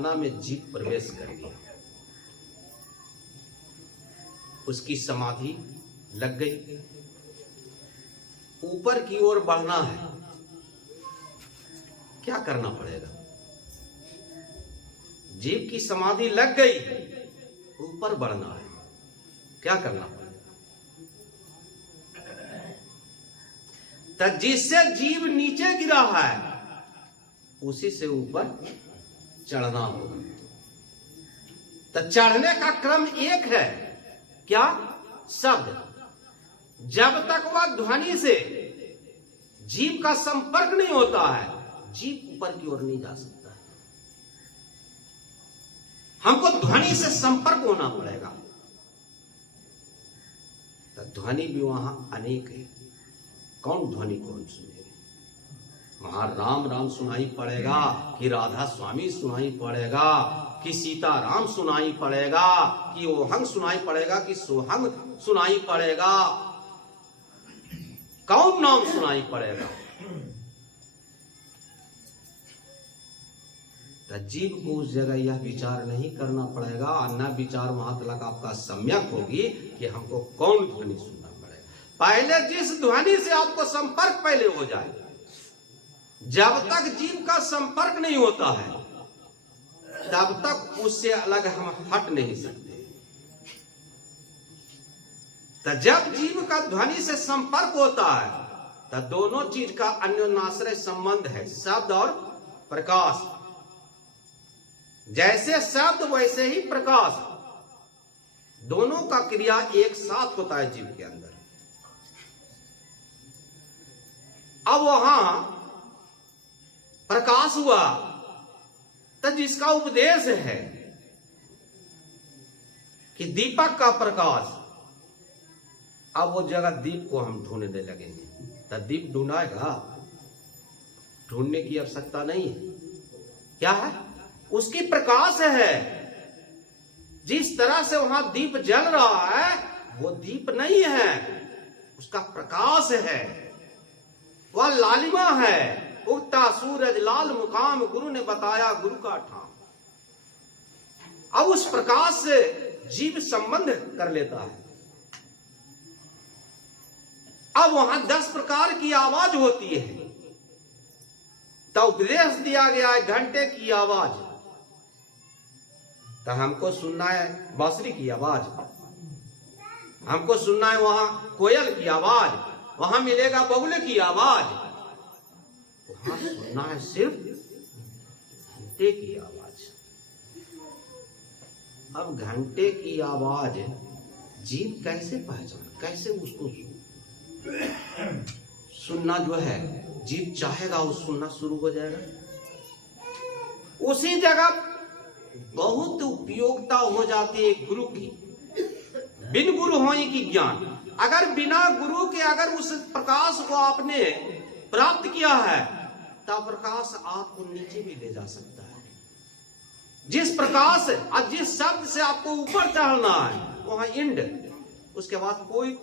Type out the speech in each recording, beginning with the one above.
में जीव प्रवेश कर गया, उसकी समाधि लग गई। ऊपर की ओर बढ़ना है, क्या करना पड़ेगा? जीव की समाधि लग गई, ऊपर बढ़ना है, क्या करना पड़ेगा? तो जिससे जीव नीचे गिरा है उसी से ऊपर चढ़ना होगा। तो चढ़ने का क्रम एक है, क्या? शब्द। जब तक वह ध्वनि से जीव का संपर्क नहीं होता है, जीव ऊपर की ओर नहीं जा सकता है। हमको ध्वनि से संपर्क होना पड़ेगा। तो ध्वनि भी वहां अनेक है। कौन ध्वनि कौन सुनेगा? वहां राम राम सुनाई पड़ेगा कि राधा स्वामी सुनाई पड़ेगा कि सीता राम सुनाई पड़ेगा कि ओहंग सुनाई पड़ेगा कि सोहंग सुनाई पड़ेगा? कौन नाम सुनाई पड़ेगा? तो जीव को उस जगह यह विचार नहीं करना पड़ेगा, न विचार वहां तक आपका सम्यक होगी कि हमको कौन ध्वनि सुनना पड़ेगा। पहले जिस ध्वनि से आपको संपर्क पहले हो जाए, जब तक जीव का संपर्क नहीं होता है तब तक उससे अलग हम हट नहीं सकते। तो जब जीव का ध्वनि से संपर्क होता है तो दोनों चीज का अन्योन्याश्रय संबंध है, शब्द और प्रकाश। जैसे शब्द वैसे ही प्रकाश, दोनों का क्रिया एक साथ होता है जीव के अंदर। अब वहां प्रकाश हुआ तो जिसका उपदेश है कि दीपक का प्रकाश, अब वो जगह दीप को हम ढूंढने लगेंगे। तो दीप ढूंढाएगा, ढूंढने की आवश्यकता नहीं है। क्या है? उसकी प्रकाश है। जिस तरह से वहां दीप जल रहा है वो दीप नहीं है, उसका प्रकाश है, वह लालिमा है। उगता सूरज लाल मुकाम, गुरु ने बताया गुरु का ठाम। अब उस प्रकाश से जीव संबंध कर लेता है। अब वहां 10 प्रकार की आवाज होती है। तो उपदेश दिया गया है घंटे की आवाज, तो हमको सुनना है बांसुरी की आवाज, हमको सुनना है वहां कोयल की आवाज, वहां मिलेगा बगुले की आवाज, वहां सुनना है सिर्फ घंटे की आवाज। अब घंटे की आवाज जीव कैसे पहचान, कैसे उसको सुनना जो है जीव चाहेगा वो सुनना शुरू हो जाएगा। उसी जगह बहुत उपयोगिता हो जाती है गुरु की। बिन गुरु होने की ज्ञान, अगर बिना गुरु के अगर उस प्रकाश को आपने प्राप्त किया है तो प्रकाश आपको नीचे भी ले जा सकता है। जिस प्रकाश और जिस शब्द से आपको ऊपर चढ़ना है वहां इंड, उसके बाद कोई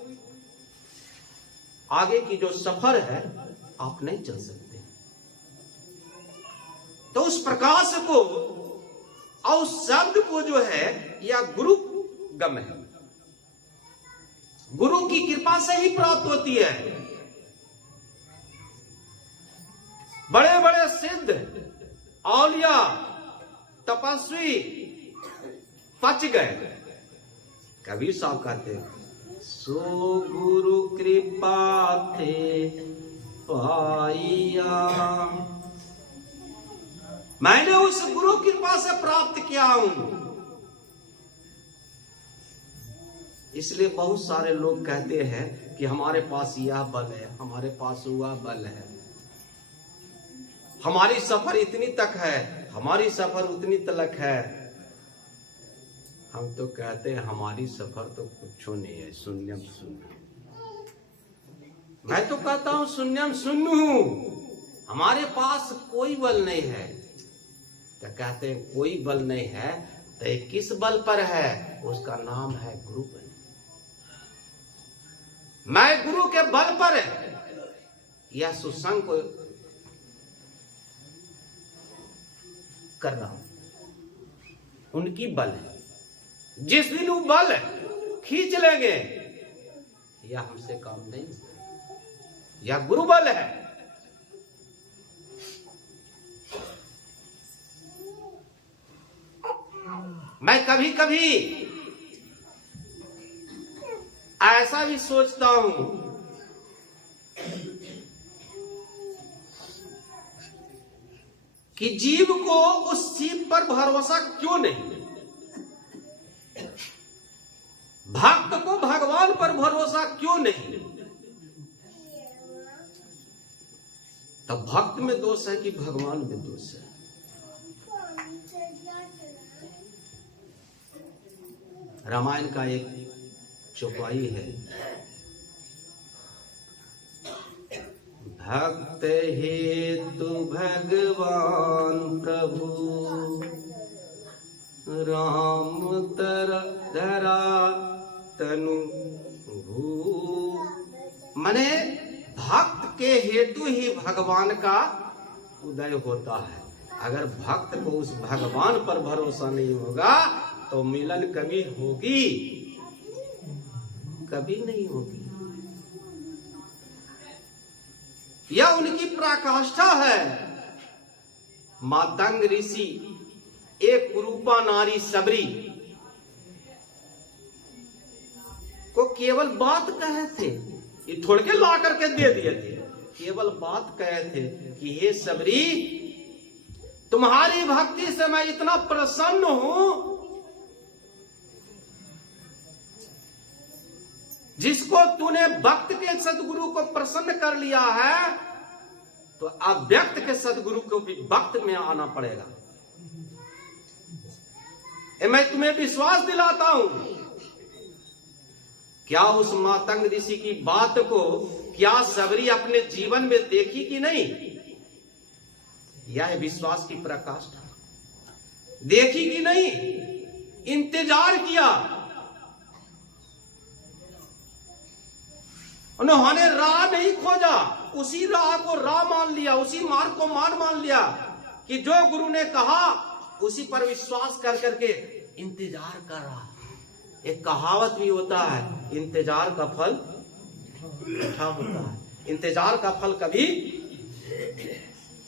आगे की जो सफर है आप नहीं चल सकते। तो उस प्रकाश को और उस शब्द को जो है या गुरु गम है, गुरु की कृपा से ही प्राप्त होती है। बड़े बड़े सिद्ध औलिया तपस्वी पच गए। कबीर साहब कहते हैं, सो गुरु कृपा थे पाइया, मैंने उस गुरु कृपा से प्राप्त किया हूं। इसलिए बहुत सारे लोग कहते हैं कि हमारे पास यह बल है, हमारे पास वह बल है, हमारी सफर इतनी तक है, हमारी सफर उतनी तलक है। हम तो कहते हैं हमारी सफर तो कुछ नहीं है, शून्यम शून्य। मैं तो कहता हूं शून्यम शून्य हूं, हमारे पास कोई बल नहीं है। तो कहते हैं कोई बल नहीं है तो ये किस बल पर है? उसका नाम है गुरु बल। मैं गुरु के बल पर यह सुसंग को कर रहा हूं। उनकी बल है। जिस दिन वो बल खींच लेंगे, या हमसे काम नहीं, या गुरु बल है। मैं कभी कभी ऐसा भी सोचता हूं कि जीव को उस शिव पर भरोसा क्यों नहीं, भक्त को भगवान पर भरोसा क्यों नहीं। तब भक्त में दोष है कि भगवान में दोष है? रामायण का एक चौपाई है, भक्त हेतु भगवान प्रभु, राम धरा तनु भू। माने भक्त के हेतु ही भगवान का उदय होता है। अगर भक्त को उस भगवान पर भरोसा नहीं होगा तो मिलन कभी होगी? कभी नहीं होगी। यह उनकी पराकाष्ठा है। मातंग ऋषि एक कुरूपा नारी सबरी को केवल बात कहे थे, ये थोड़ के ला करके दे दिए थे, केवल बात कहे थे कि हे सबरी, तुम्हारी भक्ति से मैं इतना प्रसन्न हूं, जिसको तूने भक्त के सदगुरु को प्रसन्न कर लिया है, तो अव्यक्त के सदगुरु को भी भक्त में आना पड़ेगा। मैं तुम्हें विश्वास दिलाता हूं। क्या उस मातंग ऋषि की बात को क्या सबरी अपने जीवन में देखी कि नहीं? यह विश्वास की पराकाष्ठा। देखी कि नहीं? इंतजार किया। उन्होंने राह नहीं खोजा, उसी राह को राह मान लिया, उसी मार्ग को मान लिया कि जो गुरु ने कहा उसी पर विश्वास कर करके इंतजार कर रहा। एक कहावत भी होता है, इंतजार का फल मीठा होता है। इंतजार का फल कभी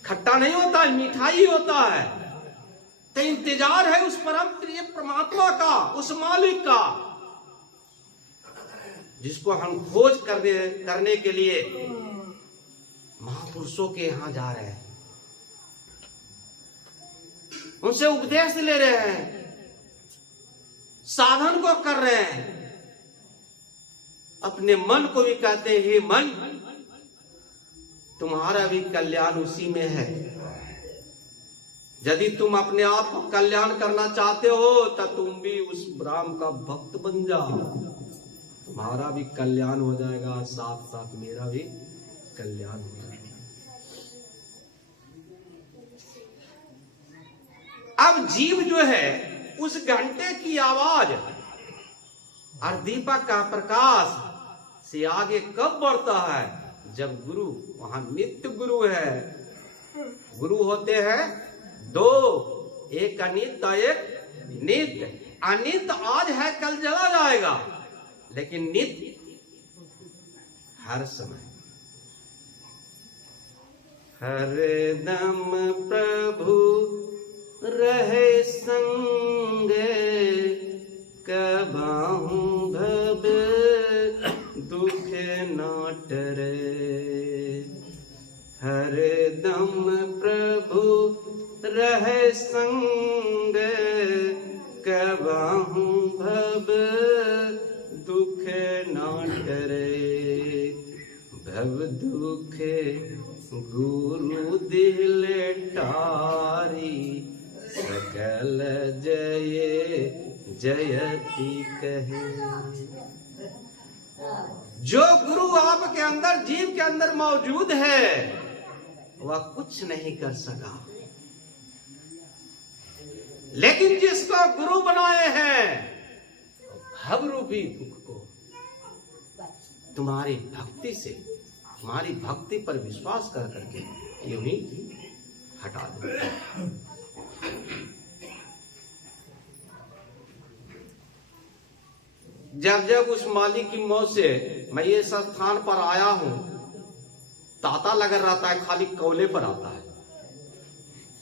खट्टा नहीं होता है, मीठा ही होता है। तो इंतजार है उस परम प्रिय परमात्मा का, उस मालिक का, जिसको हम खोज करने के लिए महापुरुषों के यहां जा रहे हैं, उनसे उपदेश ले रहे हैं, साधन को कर रहे हैं। अपने मन को भी कहते हैं, हे मन, तुम्हारा भी कल्याण उसी में है। यदि तुम अपने आप को कल्याण करना चाहते हो तो तुम भी उस राम का भक्त बन जाओ, तुम्हारा भी कल्याण हो जाएगा, साथ साथ मेरा भी कल्याण हो जाएगा। अब जीव जो है उस घंटे की आवाज और दीपक का प्रकाश से आगे कब बढ़ता है? जब गुरु, वहां नित्य गुरु है। गुरु होते हैं दो, एक अनित्य, एक नित्य। अनित्य आज है कल चला जाएगा, लेकिन नित्य हर समय। हरदम प्रभु रहे संग, कबाहू भव दुख न टरे। हरदम प्रभु रहे संग, कबाहू भव दुख न टरे। भव दुख गुरु दिले टारी, सकल जय जयति कहे। जो गुरु आपके अंदर, जीव के अंदर मौजूद है, वह कुछ नहीं कर सका। लेकिन जिसको गुरु बनाए हैं, भव रूपी दुख को तुम्हारी भक्ति से, तुम्हारी भक्ति पर विश्वास कर करके यूं ही हटा दो। जब जब उस मालिक की मौत से मैं ये स्थान पर आया हूं, ताता लगा रहता है, खाली कौले पर आता है।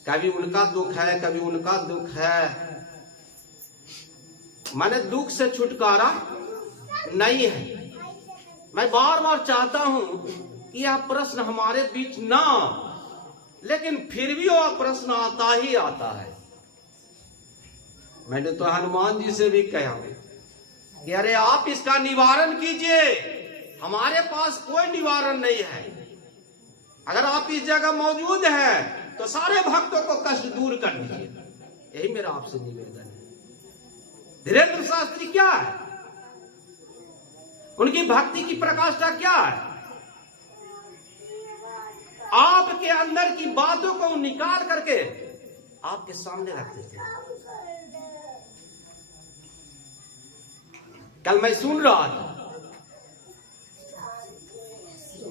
कभी उनका दुख है, कभी उनका दुख है। मैंने दुख से छुटकारा नहीं है। मैं बार बार चाहता हूं कि यह प्रश्न हमारे बीच ना, लेकिन फिर भी वह प्रश्न आता ही आता है। मैंने तो हनुमान जी से भी कहा कि अरे आप इसका निवारण कीजिए, हमारे पास कोई निवारण नहीं है। अगर आप इस जगह मौजूद हैं तो सारे भक्तों को कष्ट दूर कर दीजिए। यही मेरा आपसे निवेदन है। धीरेन्द्र शास्त्री क्या है, उनकी भक्ति की प्रकाष्ठा क्या है? आपके अंदर की बातों को निकाल करके आपके सामने रख देते हैं। कल मैं सुन रहा था,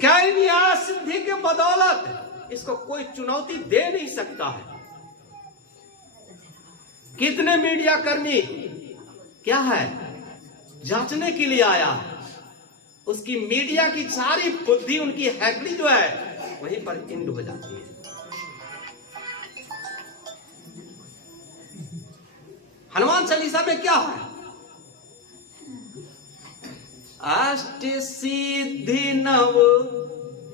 क्या यहाँ सिद्धि के बदौलत इसको कोई चुनौती दे नहीं सकता है। कितने मीडिया कर्मी क्या है जांचने के लिए आया है, उसकी मीडिया की सारी बुद्धि, उनकी हैकड़ी जो है वहीं पर इंड हो जाती है। हनुमान चालीसा में क्या है? अष्ट सिद्धि नव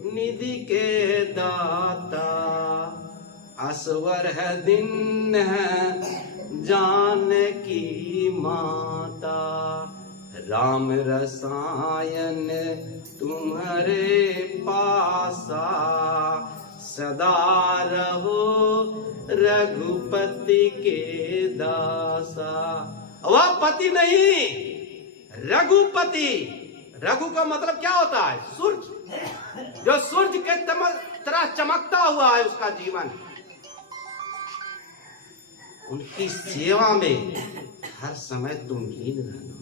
निधि के दाता, असवर है दिन है जानकी माता, राम रसायन तुम्हारे पासा, सदा रहो रघुपति के दासा। वह पति नहीं, रघुपति। रघु का मतलब क्या होता है? सूर्य। जो सूर्य के तरह चमकता हुआ है उसका जीवन, उनकी सेवा में हर समय तुम लीन रहना,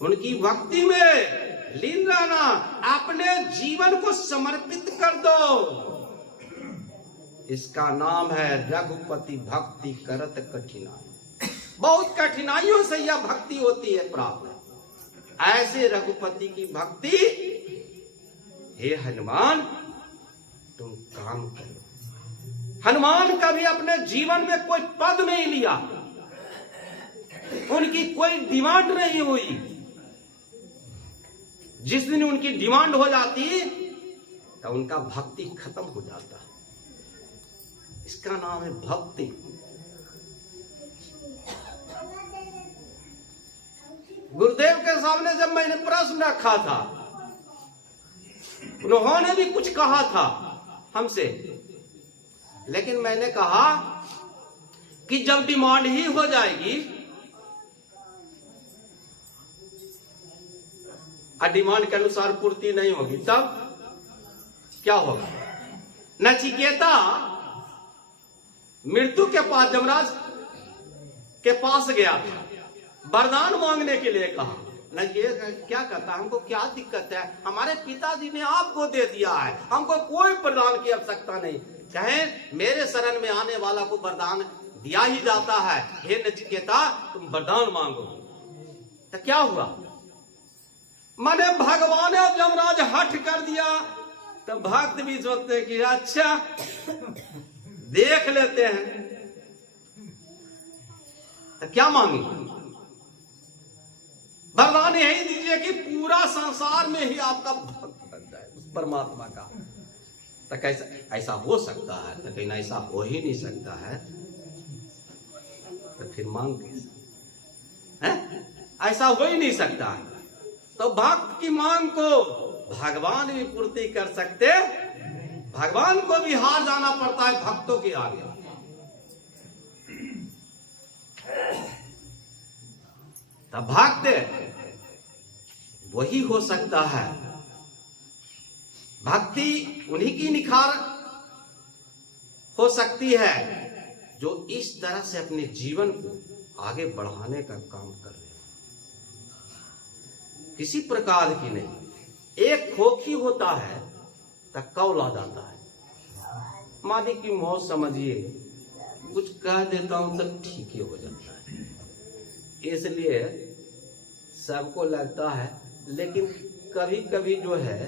उनकी भक्ति में लीन रहना, अपने जीवन को समर्पित कर दो। इसका नाम है रघुपति भक्ति करत कठिनाई। बहुत कठिनाइयों से यह भक्ति होती है प्राप्त। ऐसे रघुपति की भक्ति, हे हनुमान तुम काम करो। हनुमान कभी अपने जीवन में कोई पद नहीं लिया, उनकी कोई डिमांड नहीं हुई। जिस दिन उनकी डिमांड हो जाती तो उनका भक्ति खत्म हो जाता। इसका नाम है भक्ति। गुरुदेव के सामने जब मैंने प्रश्न रखा था, उन्होंने भी कुछ कहा था हमसे, लेकिन मैंने कहा कि जब डिमांड ही हो जाएगी और डिमांड के अनुसार पूर्ति नहीं होगी, तब क्या होगा? नचिकेता मृत्यु के पास, यमराज के पास गया था, वरदान मांगने के लिए कहा। नचिकेता क्या कहता, हमको क्या दिक्कत है, हमारे पिताजी ने आपको दे दिया है, हमको कोई वरदान की आवश्यकता नहीं। कहे मेरे शरण में आने वाला को वरदान दिया ही जाता है। हे नचिकेता तुम वरदान मांगो। तो क्या हुआ? मैंने भगवान और यमराज हठ कर दिया, तो भक्त भी सोचते कि अच्छा देख लेते हैं। तो क्या मांगी? वरदान यही दीजिए कि पूरा संसार में ही आपका भक्त बन जाए उस परमात्मा का। तो कैसा ऐसा हो सकता है? तो कहीं ऐसा हो ही नहीं सकता है, तो फिर मांग कैसे है? ऐसा हो ही नहीं सकता है। तो भक्त की मांग को भगवान भी पूर्ति कर सकते, भगवान को भी हार जाना पड़ता है भक्तों के आगे। तब भक्त वही हो सकता है। भक्ति उन्हीं की निखार हो सकती है जो इस तरह से अपने जीवन को आगे बढ़ाने का काम कर रहे हैं, किसी प्रकार की नहीं। एक खोखी होता है तो कौल आ जाता है। मालिक की मौत समझिए, कुछ कह देता हूं तो ठीक ही हो जाता है। इसलिए सबको लगता है, लेकिन कभी कभी जो है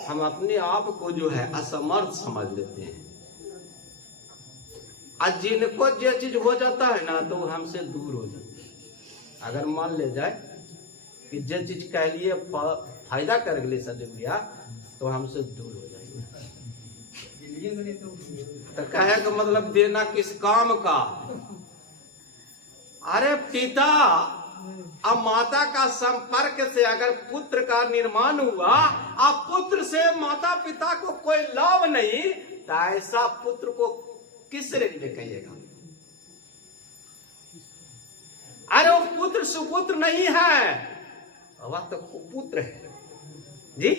हम अपने आप को जो है असमर्थ समझ लेते हैं। आज जिनको जो चीज हो जाता है ना तो वो हमसे दूर हो जाता है। अगर मान ले जाए कि जो चीज कह लिए फायदा कर लिए सजगिया तो हमसे दूर हो जाएगा। तो कहे का मतलब देना किस काम का? अरे पिता अब माता का संपर्क से अगर पुत्र का निर्माण हुआ, अब पुत्र से माता पिता को कोई लाभ नहीं, तो ऐसा पुत्र को किस श्रेणी में कहिएगा? अरे वो पुत्र सुपुत्र नहीं है, वह तो कुपुत्र है जी।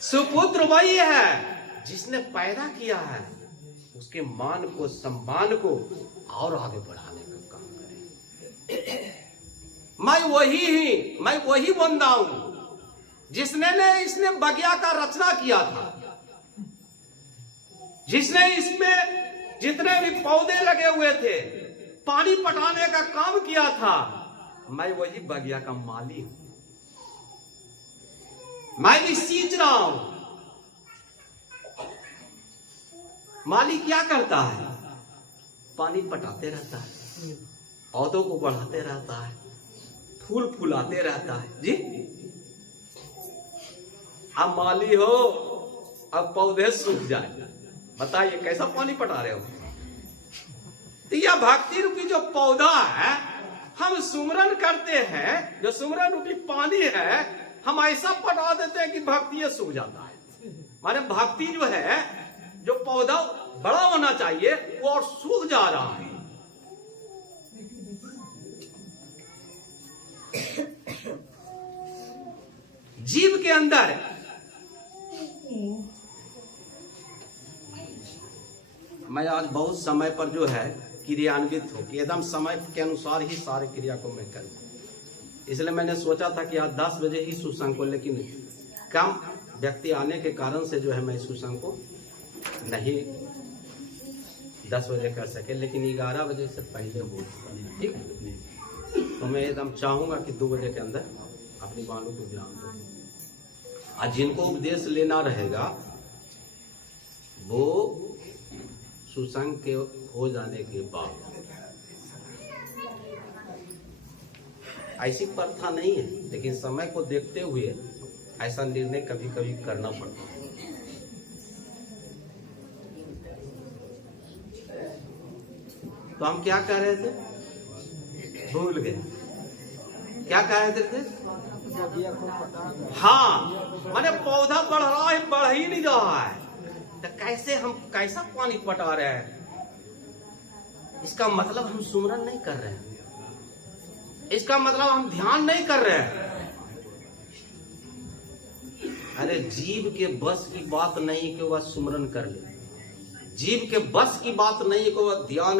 सुपुत्र वही है जिसने पैदा किया है, उसके मान को सम्मान को और आगे बढ़ाने का काम करे। मैं वही बंदा हूं इसने बगिया का रचना किया था, जिसने इसमें जितने भी पौधे लगे हुए थे पानी पटाने का काम किया था। मैं वही बगिया का माली हूं, मैं भी सींच रहा हूं। माली क्या करता है? पानी पटाते रहता है, पौधों को बढ़ाते रहता है, फूल फुलाते रहता है जी। अब माली हो, अब पौधे सूख जाए, बताइए कैसा पानी पटा रहे हो? तो यह भक्ति रूपी जो पौधा है, हम सुमरन करते हैं, जो सुमरन रूपी पानी है, हम ऐसा पटा देते हैं कि भक्ति ये सूख जाता है। माने भक्ति जो है, जो पौधा बड़ा होना चाहिए वो और सूख जा रहा है। जीव के अंदर मैं आज बहुत समय पर जो है क्रियान्वित हो कि एकदम समय के अनुसार ही सारे क्रिया को मैं करूं। इसलिए मैंने सोचा था कि आज 10 बजे ही सुसंग को, लेकिन कम व्यक्ति आने के कारण से जो है मैं सुसंग को नहीं 10 बजे कर सके, लेकिन 11 बजे से पहले हो ठीक। तो मैं एकदम चाहूंगा कि 2 बजे के अंदर अपनी बातों को ध्यान दें। आज जिनको उपदेश लेना रहेगा वो सुसंग के हो जाने के बाद, ऐसी प्रथा नहीं है, लेकिन समय को देखते हुए ऐसा निर्णय कभी कभी करना पड़ता है। तो हम क्या कह रहे थे? भूल गए। क्या कह रहे थे? हाँ, माने पौधा बढ़ रहा है, बढ़ ही नहीं रहा है, तो कैसा पानी पटा रहे हैं? इसका मतलब हम सुमरन नहीं कर रहे हैं, इसका मतलब हम ध्यान नहीं कर रहे हैं। अरे जीव के बस की बात नहीं कि वह सुमरन कर ले, जीव के बस की बात नहीं कि वह ध्यान